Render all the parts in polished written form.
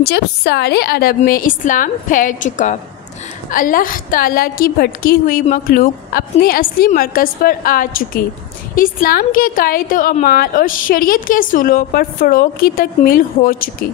جب سارے عرب میں اسلام پھیل چکا، اللہ تعالیٰ کی بھٹکی ہوئی مخلوق اپنے اصلی مرکز پر آ چکی، اسلام کے عقائد و اعمال اور شریعت کے اصولوں پر فروغ کی تکمیل ہو چکی،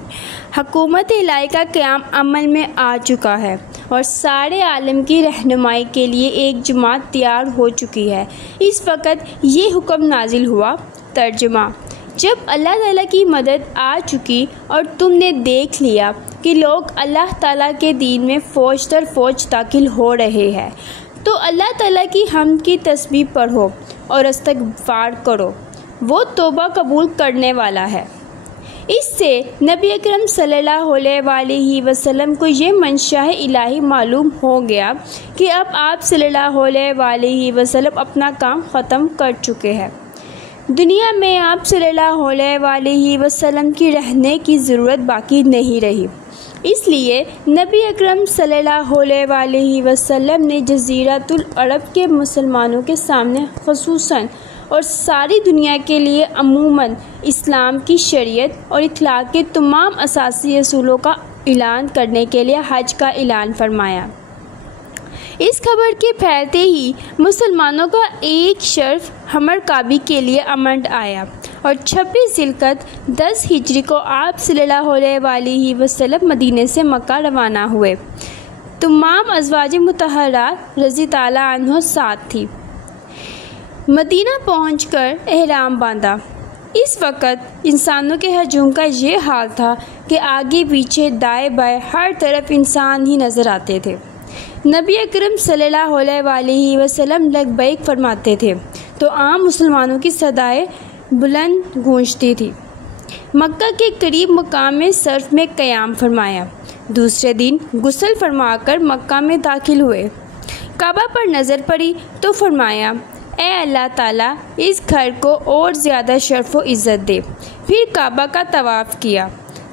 حکومت الہی کا قیام عمل میں آ چکا ہے اور سارے عالم کی رہنمائی کے لیے ایک جماعت تیار ہو چکی ہے، اس وقت یہ حکم نازل ہوا۔ ترجمہ: جب اللہ تعالیٰ کی مدد آ چکی اور تم نے دیکھ لیا کہ لوگ اللہ تعالیٰ کے دین میں فوج در فوج داخل ہو رہے ہیں، تو اللہ تعالیٰ کی حمد کی تسبیح پڑھو اور استغفار کرو، وہ توبہ قبول کرنے والا ہے۔ اس سے نبی اکرم صلی اللہ علیہ وسلم کو یہ منشاء الہی معلوم ہو گیا کہ اب آپ صلی اللہ علیہ وسلم اپنا کام ختم کر چکے ہیں، دنیا میں آپ صلی اللہ علیہ وسلم کی رہنے کی ضرورت باقی نہیں رہی۔ اس لیے نبی اکرم صلی اللہ علیہ وسلم نے جزیرۃ العرب کے مسلمانوں کے سامنے خصوصاً اور ساری دنیا کے لیے عموماً اسلام کی شریعت اور اخلاق کے تمام اساسی اصولوں کا اعلان کرنے کے لیے حج کا اعلان فرمایا۔ اس خبر کے پھیلتے ہی مسلمانوں کا ایک شرف حمر کعبی کے لیے امنڈ آیا اور 26 ذی القعدہ 10 ہجری کو آپ صلی اللہ علیہ وسلم مدینے سے مکہ روانہ ہوئے۔ تمام ازواج مطہرات رضی تعالیٰ عنہ ساتھ تھی۔ مدینہ پہنچ کر احرام باندھا۔ اس وقت انسانوں کے ہجوم کا یہ حال تھا کہ آگے پیچھے دائیں بائیں ہر طرف انسان ہی نظر آتے تھے۔ نبی اکرم صلی اللہ علیہ وسلم لبیک فرماتے تھے تو عام مسلمانوں کی صدائیں بلند گونجتی تھی۔ مکہ کے قریب مقام صرف میں قیام فرمایا۔ دوسرے دن غسل فرما کر مکہ میں داخل ہوئے۔ کعبہ پر نظر پڑی تو فرمایا، اے اللہ تعالیٰ اس گھر کو اور زیادہ شرف و عزت دے۔ پھر کعبہ کا طواف کیا۔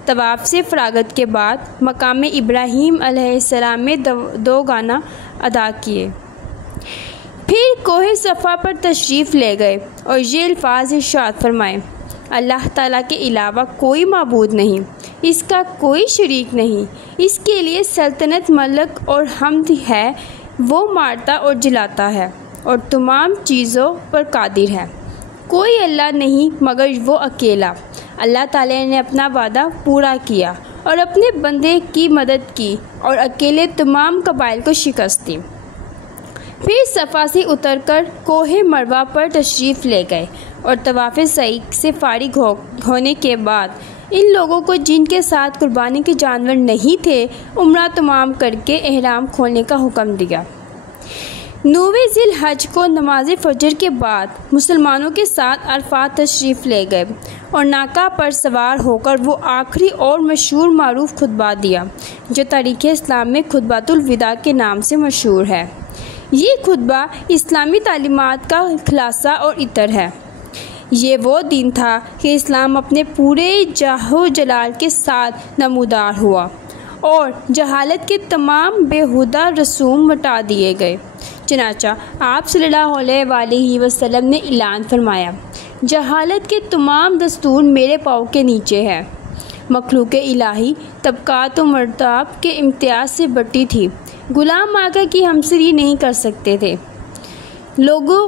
طواف سے فراغت کے بعد مقام ابراہیم علیہ السلام میں 2 گانا ادا کیے۔ پھر کوہ صفا پر تشریف لے گئے اور یہ الفاظ ارشاد فرمائے، اللہ تعالیٰ کے علاوہ کوئی معبود نہیں، اس کا کوئی شریک نہیں، اس کے لیے سلطنت، ملک اور حمد ہے، وہ مارتا اور جلاتا ہے اور تمام چیزوں پر قادر ہے، کوئی اللہ نہیں مگر وہ اکیلا۔ اللہ تعالیٰ نے اپنا وعدہ پورا کیا اور اپنے بندے کی مدد کی اور اکیلے تمام قبائل کو شکست دی۔ پھر صفا سے اتر کر کوہ مروہ پر تشریف لے گئے اور طواف سعی سے فارغ ہونے کے بعد ان لوگوں کو جن کے ساتھ قربانی کے جانور نہیں تھے عمرہ تمام کر کے احرام کھولنے کا حکم دیا۔ 9 ذی الحج کو نماز فجر کے بعد مسلمانوں کے ساتھ عرفات تشریف لے گئے اور ناقہ پر سوار ہو کر وہ آخری اور مشہور معروف خطبہ دیا جو تاریخ اسلام میں خطبۃ الوداع کے نام سے مشہور ہے۔ یہ خطبہ اسلامی تعلیمات کا خلاصہ اور عطر ہے۔ یہ وہ دن تھا کہ اسلام اپنے پورے جاہ و جلال کے ساتھ نمودار ہوا اور جہالت کے تمام بیہودہ رسوم مٹا دیے گئے۔ چنانچہ آپ صلی اللہ علیہ وسلم نے اعلان فرمایا، جہالت کے تمام دستور میرے پاؤں کے نیچے ہے۔ مخلوق الہی طبقات و مراتب کے امتیاز سے بٹی تھی، غلام آقا کی ہمسری نہیں کر سکتے تھے۔ لوگوں،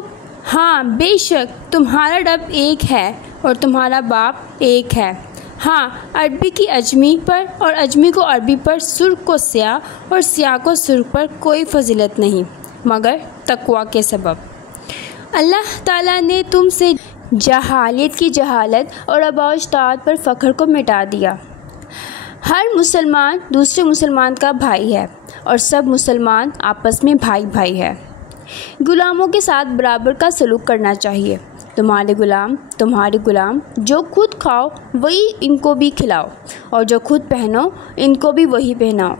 ہاں بے شک تمہارا رب ایک ہے اور تمہارا باپ ایک ہے۔ ہاں، عربی کی اجمی پر اور اجمی کو عربی پر، سرخ کو سیاہ اور سیاہ کو سرخ پر کوئی فضیلت نہیں مگر تقویٰ کے سبب۔ اللہ تعالیٰ نے تم سے جاہلیت کی جہالت اور آباء و اجداد پر فخر کو مٹا دیا۔ ہر مسلمان دوسرے مسلمان کا بھائی ہے اور سب مسلمان آپس میں بھائی بھائی ہے۔ غلاموں کے ساتھ برابر کا سلوک کرنا چاہیے۔ تمہارے غلام جو خود کھاؤ وہی ان کو بھی کھلاؤ اور جو خود پہنو ان کو بھی وہی پہناؤ۔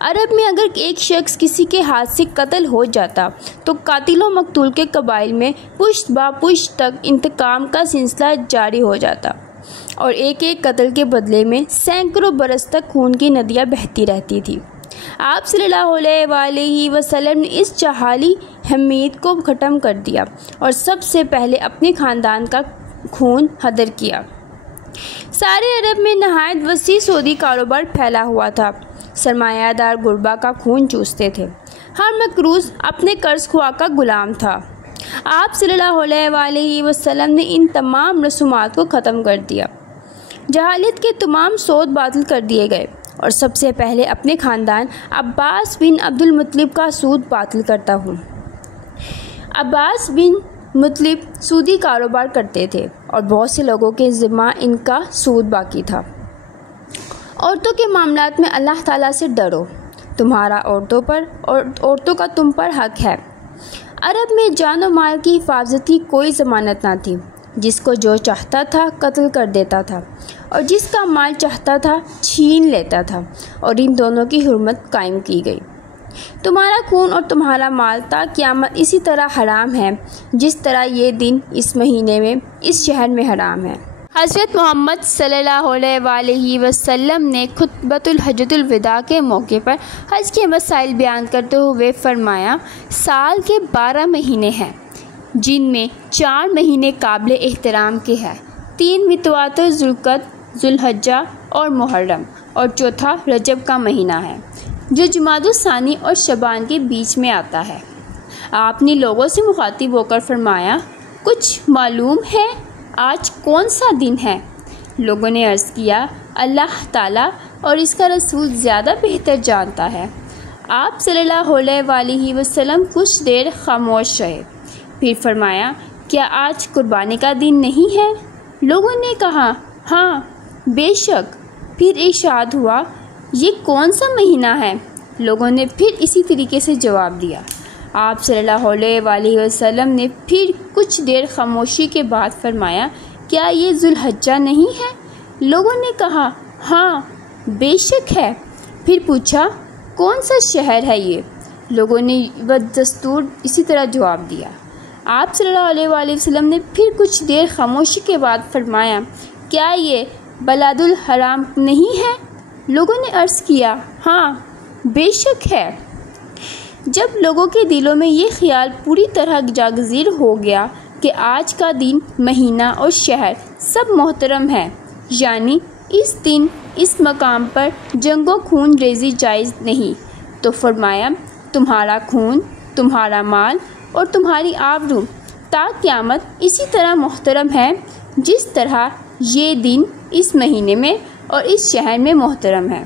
عرب میں اگر ایک شخص کسی کے ہاتھ سے قتل ہو جاتا تو قاتل و مقتول کے قبائل میں پشت با پشت تک انتقام کا سلسلہ جاری ہو جاتا اور ایک ایک قتل کے بدلے میں سینکڑوں برس تک خون کی ندیاں بہتی رہتی تھی۔ آپ صلی اللہ علیہ وسلم نے اس جہالی حمیت کو ختم کر دیا اور سب سے پہلے اپنے خاندان کا خون ہدر کیا۔ سارے عرب میں نہایت وسیع سودی کاروبار پھیلا ہوا تھا۔ سرمایہ دار غربا کا خون چوستے تھے۔ ہر مقروض اپنے قرض خواہ کا غلام تھا۔ آپ صلی اللہ علیہ وآلہ وسلم نے ان تمام رسومات کو ختم کر دیا۔ جاہلیت کے تمام سود باطل کر دیے گئے اور سب سے پہلے اپنے خاندان عباس بن عبد المطلب کا سود باطل کرتا ہوں۔ عباس بن مطلب سودی کاروبار کرتے تھے اور بہت سے لوگوں کے ذمہ ان کا سود باقی تھا۔ عورتوں کے معاملات میں اللہ تعالیٰ سے ڈرو، تمہارا عورتوں پر اور عورتوں کا تم پر حق ہے۔ عرب میں جان و مال کی حفاظت کی کوئی ضمانت نہ تھی۔ جس کو جو چاہتا تھا قتل کر دیتا تھا اور جس کا مال چاہتا تھا چھین لیتا تھا، اور ان دونوں کی حرمت قائم کی گئی۔ تمہارا خون اور تمہارا مال تا قیامت اسی طرح حرام ہے جس طرح یہ دن اس مہینے میں اس شہر میں حرام ہے۔ حضرت محمد صلی اللہ علیہ وآلہ وسلم نے خطبۃ الحجۃ الوداع کے موقع پر حج کے مسائل بیان کرتے ہوئے فرمایا، سال کے 12 مہینے ہیں جن میں 4 مہینے قابل احترام کے ہیں، 3 متواتر ذوالقعدہ، ذوالحجہ اور محرم، اور چوتھا رجب کا مہینہ ہے جو جمادی الثانی اور شعبان کے بیچ میں آتا ہے۔ آپ نے لوگوں سے مخاطب ہو کر فرمایا، کچھ معلوم ہے آج کون سا دن ہے؟ لوگوں نے عرض کیا، اللہ تعالیٰ اور اس کا رسول زیادہ بہتر جانتا ہے۔ آپ صلی اللہ علیہ وآلہ وسلم کچھ دیر خاموش رہے، پھر فرمایا، کیا آج قربانی کا دن نہیں ہے؟ لوگوں نے کہا، ہاں بے شک۔ پھر ارشاد ہوا، یہ کون سا مہینہ ہے؟ لوگوں نے پھر اسی طریقے سے جواب دیا۔ آپ صلی اللہ علیہ وآلہ وسلم نے پھر کچھ دیر خاموشی کے بعد فرمایا، کیا یہ ذوالحجہ نہیں ہے؟ لوگوں نے کہا، ہاں بے شک ہے۔ پھر پوچھا، کون سا شہر ہے یہ؟ لوگوں نے بدستور اسی طرح جواب دیا۔ آپ صلی اللہ علیہ وآلہ وسلم نے پھر کچھ دیر خاموشی کے بعد فرمایا، کیا یہ بلاد الحرام نہیں ہے؟ لوگوں نے عرض کیا، ہاں بے شک ہے۔ جب لوگوں کے دلوں میں یہ خیال پوری طرح جاگزیر ہو گیا کہ آج کا دن، مہینہ اور شہر سب محترم ہے، یعنی اس دن اس مقام پر جنگ و خون ریزی جائز نہیں، تو فرمایا، تمہارا خون، تمہارا مال اور تمہاری آبرو تا قیامت اسی طرح محترم ہے جس طرح یہ دن اس مہینے میں اور اس شہر میں محترم ہے۔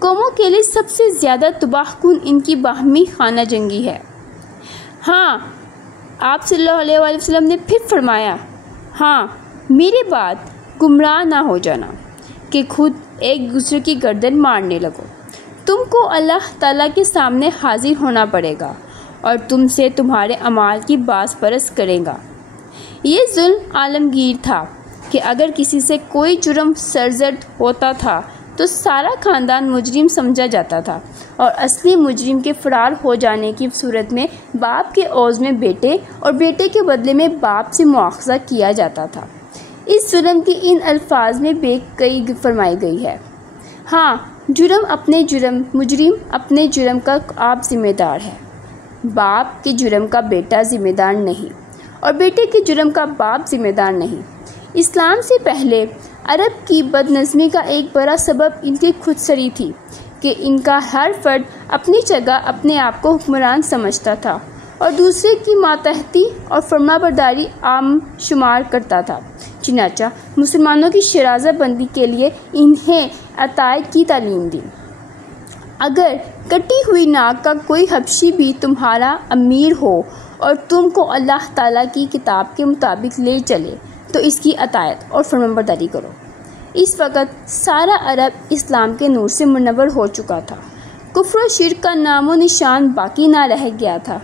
قوموں کے لیے سب سے زیادہ تباہ کن ان کی باہمی خانہ جنگی ہے۔ ہاں، آپ صلی اللہ علیہ وآلہ وسلم نے پھر فرمایا، ہاں میرے بعد گمراہ نہ ہو جانا کہ خود ایک دوسرے کی گردن مارنے لگو۔ تم کو اللہ تعالیٰ کے سامنے حاضر ہونا پڑے گا اور تم سے تمہارے اعمال کی باز پرس کرے گا۔ یہ ظلم عالمگیر تھا کہ اگر کسی سے کوئی جرم سرزد ہوتا تھا تو سارا خاندان مجرم سمجھا جاتا تھا، اور اصلی مجرم کے فرار ہو جانے کی صورت میں باپ کے عوض میں بیٹے اور بیٹے کے بدلے میں باپ سے مواخذہ کیا جاتا تھا۔ اس ظلم کی ان الفاظ میں بے کئی فرمائی گئی ہے، ہاں مجرم اپنے جرم کا آپ ذمہ دار ہے، باپ کے جرم کا بیٹا ذمہ دار نہیں، اور بیٹے کے جرم کا باپ ذمہ دار نہیں۔ اسلام سے پہلے عرب کی بد نظمی کا ایک بڑا سبب ان کی خود سری تھی کہ ان کا ہر فرد اپنی جگہ اپنے آپ کو حکمران سمجھتا تھا اور دوسرے کی ماتحتی اور فرما برداری عام شمار کرتا تھا۔ چنانچہ مسلمانوں کی شرازہ بندی کے لیے انہیں عطائے کی تعلیم دی۔ اگر کٹی ہوئی ناک کا کوئی حبشی بھی تمہارا امیر ہو اور تم کو اللہ تعالیٰ کی کتاب کے مطابق لے چلے تو اس کی اطاعت اور فرمانبرداری کرو۔ اس وقت سارا عرب اسلام کے نور سے منور ہو چکا تھا، کفر و شرک کا نام و نشان باقی نہ رہ گیا تھا،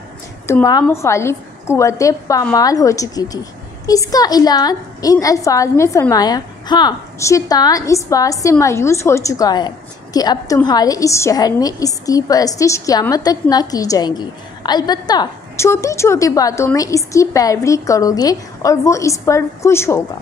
تمام مخالف قوتیں پامال ہو چکی تھی۔ اس کا اعلان ان الفاظ میں فرمایا، ہاں شیطان اس بات سے مایوس ہو چکا ہے کہ اب تمہارے اس شہر میں اس کی پرستش قیامت تک نہ کی جائیں گی، البتہ چھوٹی چھوٹی باتوں میں اس کی پیروی کرو گے اور وہ اس پر خوش ہوگا۔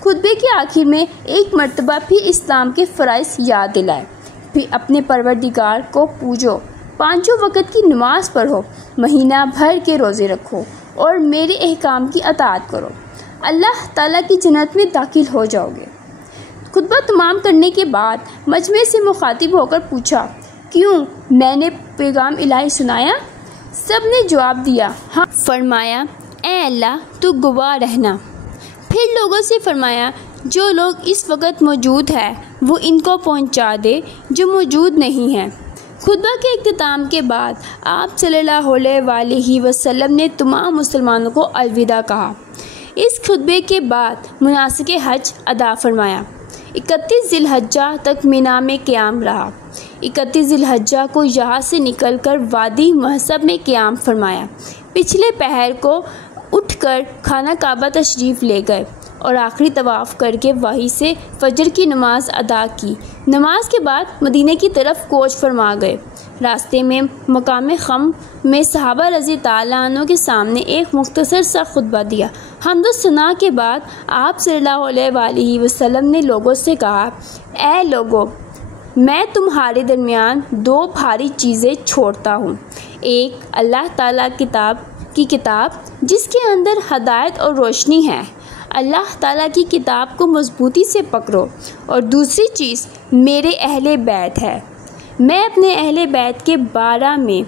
خطبے کے آخر میں ایک مرتبہ پھر اسلام کے فرائض یاد دلائے، پھر اپنے پروردگار کو پوجو، 5 وقت کی نماز پڑھو، مہینہ بھر کے روزے رکھو اور میرے احکام کی اطاعت کرو، اللہ تعالیٰ کی جنت میں داخل ہو جاؤ گے۔ خطبہ تمام کرنے کے بعد مجمع سے مخاطب ہو کر پوچھا، کیوں میں نے پیغام الہی سنایا؟ سب نے جواب دیا، ہاں۔ فرمایا، اے اللہ تو گواہ رہنا۔ پھر لوگوں سے فرمایا، جو لوگ اس وقت موجود ہیں وہ ان کو پہنچا دے جو موجود نہیں ہیں۔ خطبہ کے اختتام کے بعد آپ صلی اللہ علیہ وسلم نے تمام مسلمانوں کو الوداع کہا۔ اس خطبے کے بعد مناسک حج ادا فرمایا۔ 31 ذی الحجہ تک مینا میں قیام رہا۔ 31 ذی الحجہ کو یہاں سے نکل کر وادی محصب میں قیام فرمایا۔ پچھلے پہر کو اٹھ کر خانہ کعبہ تشریف لے گئے اور آخری طواف کر کے وہیں سے فجر کی نماز ادا کی۔ نماز کے بعد مدینہ کی طرف کوچ فرما گئے۔ راستے میں مقام خم میں صحابہ رضی تعالیٰ عنہ کے سامنے ایک مختصر سا خطبہ دیا۔ حمد و ثنا کے بعد آپ صلی اللہ علیہ وسلم نے لوگوں سے کہا، اے لوگو، میں تمہارے درمیان 2 بھاری چیزیں چھوڑتا ہوں۔ ایک اللہ تعالیٰ کی کتاب جس کے اندر ہدایت اور روشنی ہے، اللہ تعالیٰ کی کتاب کو مضبوطی سے پکڑو، اور دوسری چیز میرے اہل بیت ہے۔ میں اپنے اہل بیت کے بارے میں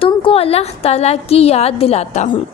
تم کو اللہ تعالیٰ کی یاد دلاتا ہوں۔